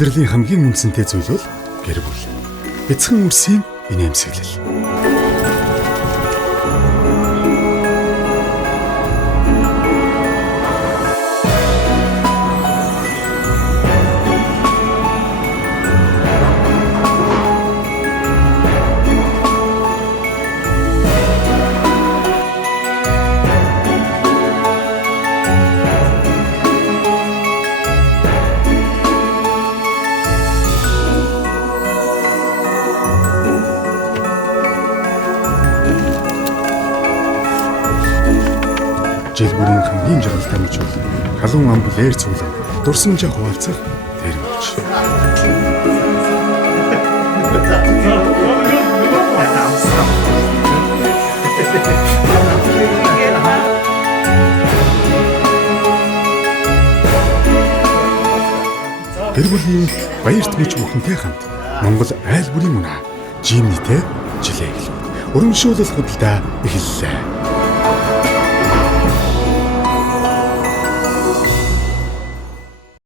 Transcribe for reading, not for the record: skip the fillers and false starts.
Амьдралын хамгийн үнцэнтэй зүйл бол гэр бүл. Эцэг үрсийн инээмсэглэл. Жил бүрийн хамгийн жаргалтай мөч бол халуун ам бүлээр цуглан дурсамжаа хуваалцах тэр мөч. Гэр бүлийн баярт мөч бүхэнтэй хамт Монгол айл бүрийн унаа жимнитэй жилээ эхлэв. Урамшуулал худалдаа эхэллээ.